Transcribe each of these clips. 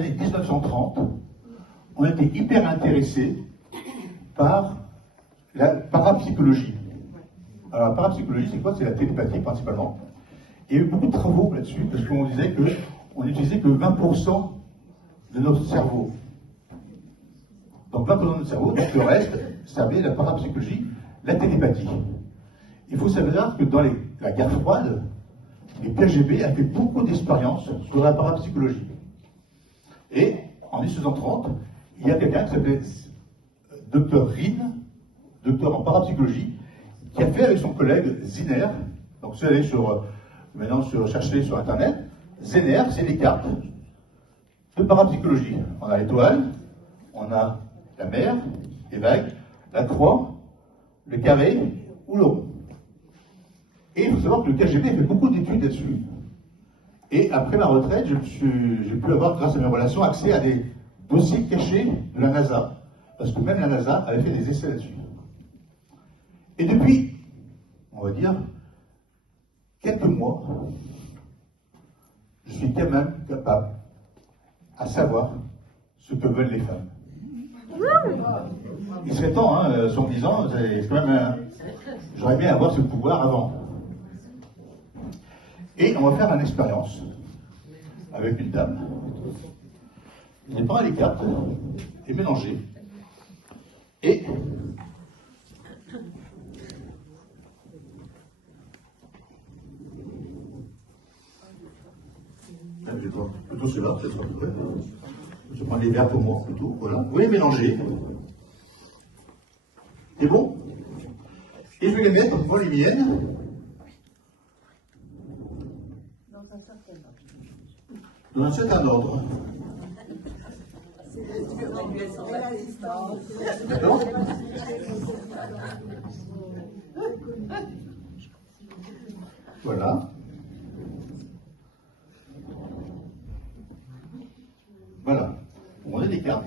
années 1930, on était hyper intéressés par la parapsychologie. Alors la parapsychologie, c'est quoi? C'est la télépathie principalement. Et il y a eu beaucoup de travaux là-dessus, parce qu'on disait qu'on n'utilisait que 20% de notre cerveau. Donc 20% de notre cerveau, donc le reste servait la parapsychologie, la télépathie. Il faut savoir que dans la guerre froide, les KGB a fait beaucoup d'expériences sur la parapsychologie. Et en 1930, il y a quelqu'un qui s'appelait Dr Rhin, docteur en parapsychologie, qui a fait avec son collègue Zinner, donc si vous allez maintenant chercher sur Internet, Zinner, c'est des cartes de parapsychologie. On a l'étoile, on a la mer, les vagues, la croix, le carré ou le rond. Et il faut savoir que le KGB a fait beaucoup d'études là-dessus. Et après ma retraite, j'ai pu avoir, grâce à mes relations, accès à des dossiers cachés de la NASA. Parce que même la NASA avait fait des essais là-dessus. Et depuis, on va dire, quelques mois, je suis quand même capable à savoir ce que veulent les femmes. Il serait temps, hein, 70 ans, c'est quand même j'aurais bien avoir ce pouvoir avant. Et on va faire une expérience avec une dame. Je prends les cartes et mélanger. Et plutôt cela, peut-être à peu près. Je prends les verres pour moi, plutôt, voilà. Vous voyez, mélanger. C'est bon? Et je vais les mettre, moi, les miennes. Dans un certain ordre. D'accord? Voilà. Voilà. On a des cartes.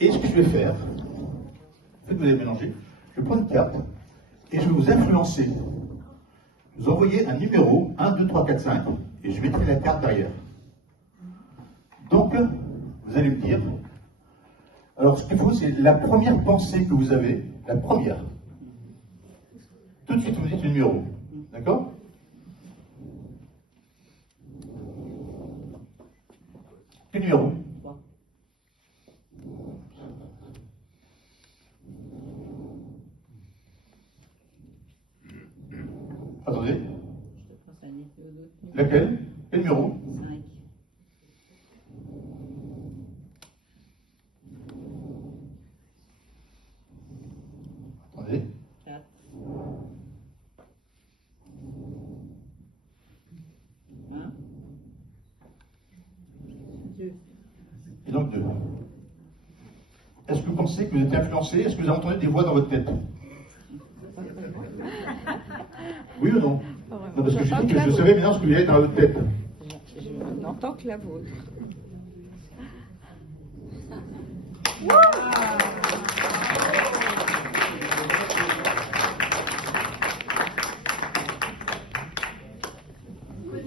Et ce que je vais faire, en fait, vous allez mélanger. Je vais prendre une carte et je vais vous influencer. Vous envoyez un numéro 1, 2, 3, 4, 5 et je mettrai la carte derrière. Donc, vous allez me dire. Alors, ce qu'il faut, c'est la première pensée que vous avez, la première. Tout de suite, vous dites le numéro. D'accord? Quel numéro? Attendez. Laquelle? Quel numéro? 5. Attendez. 4. 1. 2. Et donc 2. Est-ce que vous pensez que vous êtes influencé? Est-ce que vous avez entendu des voix dans votre tête? Oui ou non? Non, parce que je dis que je savais maintenant ce que vous avez dans votre tête. Je n'entends que la vôtre.